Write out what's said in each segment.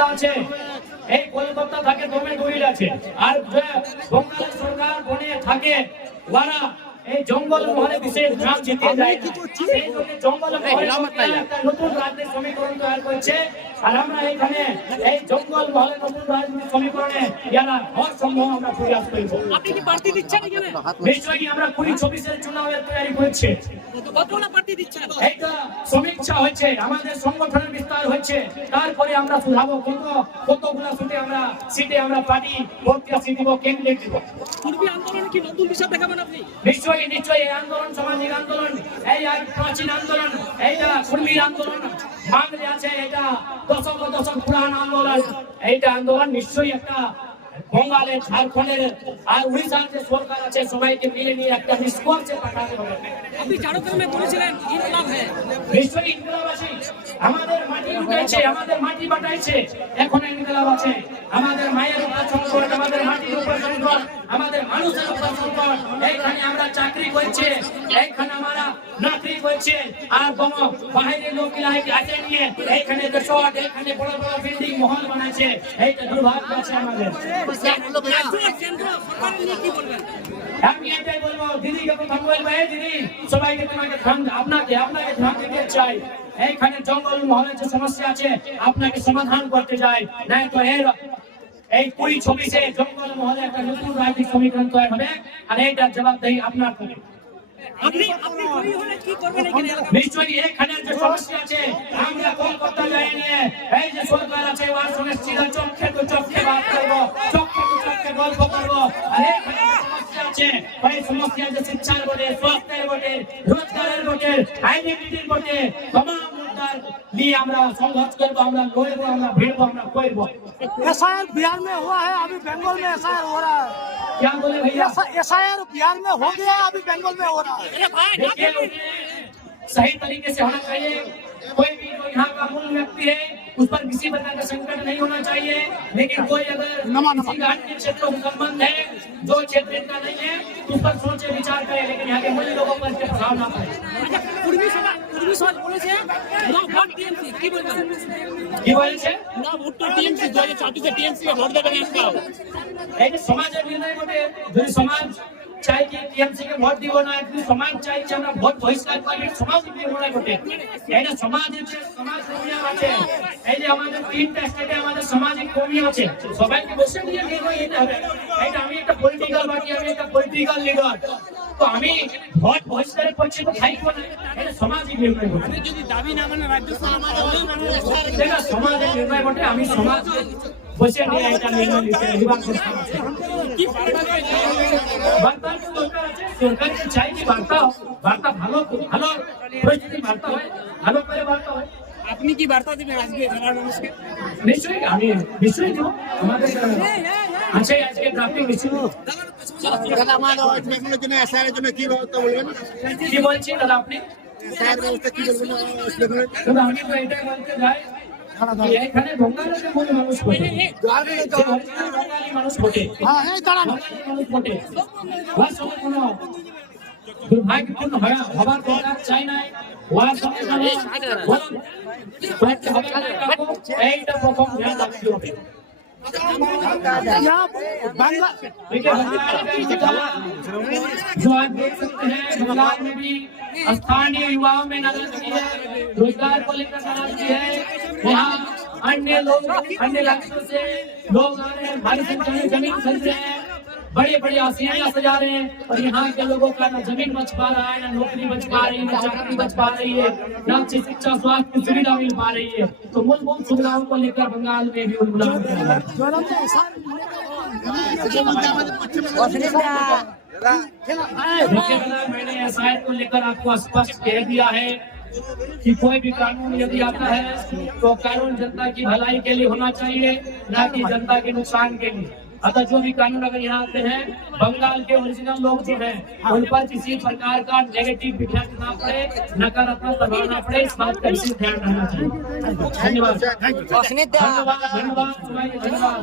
জেলা আছে, এই কলকাতা থাকে দমে দড়িল আছে, আর বঙ্গাল সরকার বনে থাকে ওরা এই জঙ্গল মহলে বিশেষ গ্রাম জিতে যায়। সেই জঙ্গল মহলে একটা নতুন রাজনীতি সমীকরণ তৈরি করছে, আর আমরা এখানে এই জঙ্গল মহলে নতুন রাজনীতি সমীকরণে যারা হর সম্ভব আমরা প্রয়াস করব। আপনি কি প্রার্থী দিচ্ছেন এখানে? নিশ্চয়ই আমরা 2024-এর চুনাবের তৈরি করছি। কতগুলো প্রার্থী দিচ্ছেন? এইটা সমীক্ষা হচ্ছে, আমাদের সংগঠনের বিস্তার হচ্ছে, তারপরে আমরা সুধাবো কতগুলা সিটে আমরা পার্টি প্রত্যাশী দিব, ক্যান্ডিডেট দিব। পূর্বী আন্দোলন কি নতুন বিষয় দেখাবেন আপনি? নিশ্চয়ই নিশ্চয়ই এই আন্দোলন সামাজিক আন্দোলন, এই প্রাচীন আন্দোলন, এইটা কর্মীর আন্দোলন বাংলা আছে, এটা দশক পুরান আন্দোলন। এইটা আন্দোলন নিশ্চয়ই একটা বঙ্গালের, ঝাড়খণ্ডের আর উড়িষ্যার যে সরকার আছে সবাইকে মিলে নিয়ে একটা নিষ্কর্ষে পাঠাতে হবে। আপনি ঝাড়খণ্ডে বলেছিলেন ইনকলাব হ্যাঁ, নিশ্চয়ই ইনকলাব আছে, আমাদের মাটি লুটেছে, আমাদের মাটি বাটাইছে, এখন ইনকলাব আছে। আমাদের মায়ের উপর সংকট, আমাদের মাটির উপর সংকট, আমাদের মানুষের উপর সংকট। এইখানে আমরা চাকরি করছে, এইখানে আমরা নকরি করছে, আর বাইরের লোকগুলা আছে নিয়ে এইখানে রিসর্ট, এইখানে বড় বড় বিল্ডিং মহল বানাইছে। এইটা দুর্ভাগ্য আছে আমাদের। আমি এটাই বলবো, দিদিকে প্রথম বলবো, এই দিদি সবাইকে তোমাকে আপনাকে ধ্যান দিতে চাই। এইখানে জঙ্গল মহলের যে সমস্যা আছে আপনাকে সমাধান করতে চাই, নাই তো এই 2024-এ জঙ্গল মহলে একটা নতুন রাজনৈতিক সমীকরণ তৈরি হবে, আর এইটার জবাবদেহি আপনার হবে। নিশ্চয়ই এখানে যে সমস্যা আছে আমরা কলকাতা যাই নিয়ে এই যে সরকার আছে ওর সঙ্গে সিধা চোখে তো চোখে বাদ করবো, চোখে তো চোখে গল্প করবো। আর এখানে সমস্যা আছে, ওই সমস্যা যে শিক্ষার বটে, স্বাস্থ্যের বটে, রোজগারের বটে, আইডেন্টিটির বটে, तमाम मुद्दा लिए আমরা সংঘর্ষ করব, আমরা লড়বো, আমরা ভিড়বো, আমরা করবো। एसआईआर बिहार में हुआ है, अभी बंगाल में एसआईआर हो रहा है। क्या बोले भैया? एसआईआर बिहार में हो गया, अभी बंगाल में हो रहा है। सही तरीके से होना चाहिए। कोई भी जो यहाँ का मूल व्यक्ति है उस पर किसी प्रकार का संकट नहीं होना चाहिए, लेकिन कोई अगर किसी अन्य क्षेत्रों से संबंध है, जो क्षेत्र इतना नहीं है, उस पर सोचे विचार करे, लेकिन यहाँ के मूल लोगों पर इसके प्रभाव ना पड़े। पूर्वी समाज बोलेছে নো ভোট টিএমসি, কি বলবেন? কি বলেছে? নো ভোট টু টিএমসি, 2024-এ টিএমসি কে ভোট দেবেন একটাও। এই যে সমাজের নির্ণয় বটে, যদি সমাজ চাই কি টিএমসি কে ভোট দিব না, যদি সমাজ চাই যে আমরা ভোট বহিষ্কার করি, সমাজের নির্ণয় বটে। এটা সমাজের যে সমাজ কর্মী আছে, এই যে আমাদের 3টা স্টেটে আমাদের সামাজিক কর্মী আছে, সবাইকে বসে নিয়ে নির্ণয় নিতে হবে। এটা আমি একটা পলিটিক্যাল পার্টি, আমি একটা পলিটিক্যাল লিডার, তো আমি ভোট বহিষ্কারের পক্ষে তো খাইব না, এটা সামাজিক নির্ণয় বটে। যদি দাবি না মানে রাজ্য সরকার এটা সমাজের নির্ণয় বটে, আমি সমাজ বসে নিয়ে এটা নির্ণয় নিতে কি বার্তা দরকার আছে। সরকারকে চাই যে বার্তা ভালো পরিস্থিতি বার্তা হয়, ভালো করে বার্তা হয়। আপনি কি বার্তা দিবেন আজকে জেলার মানুষকে? নিশ্চয়ই আমি নিশ্চয়ই দেবো। আমাদের আছে আজকে ড্রাফটিং মিছিল। কি বলছি দাদা আপনি? দাদা আমি তো এটাই বলতে চাই, এখানে বঙ্গালের মূল মানুষ ভোটে, বাঙালি মানুষ ভোটে, মানুষ ভোটে, ওর সঙ্গে কোনো দুর্ভাগ্যপূর্ণ হবার দরকার চাই নাই। ওর সঙ্গে এইটা প্রথম ধ্যান রাখতে হবে। जो आप देख सकते हैं बंगाल में भी स्थानीय युवाओं में नाराजगी है, रोजगार को लेकर नाराजगी है। यहाँ अन्य लोग अन्य राज्यों से लोग आ रहे हैं, भारी संख्या में जमीन खरीद रहे हैं, बड़े बड़े आसियाना सजा रहे हैं, और यहाँ के लोगों का ना जमीन बच पा रहा है, ना नौकरी बच पा रही है, ना चाकरी बच पा रही है, ना अच्छी शिक्षा स्वास्थ्य की सुविधा मिल पा रही है। तो मूलभूत सुविधाओं को लेकर बंगाल में भी उन्मूलन हो रहा है। मैंने एसआईआर को लेकर आपको स्पष्ट कह दिया है कि कोई भी कानून यदि आता है तो कानून जनता की भलाई के लिए होना चाहिए, न कि जनता के नुकसान के लिए। अतः जो भी कानून अगर यहाँ आते हैं, बंगाल के ओरिजिनल लोग जो हैं उन पर किसी प्रकार का नेगेटिव इफेक्ट ना पड़े, नकारात्मक प्रभाव ना पड़े, इस बात का विशेष ध्यान रखना चाहिए। धन्यवाद धन्यवाद धन्यवाद धन्यवाद।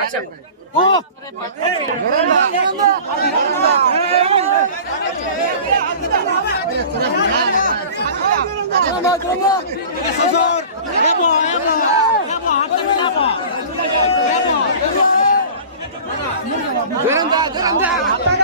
अच्छा Duranda,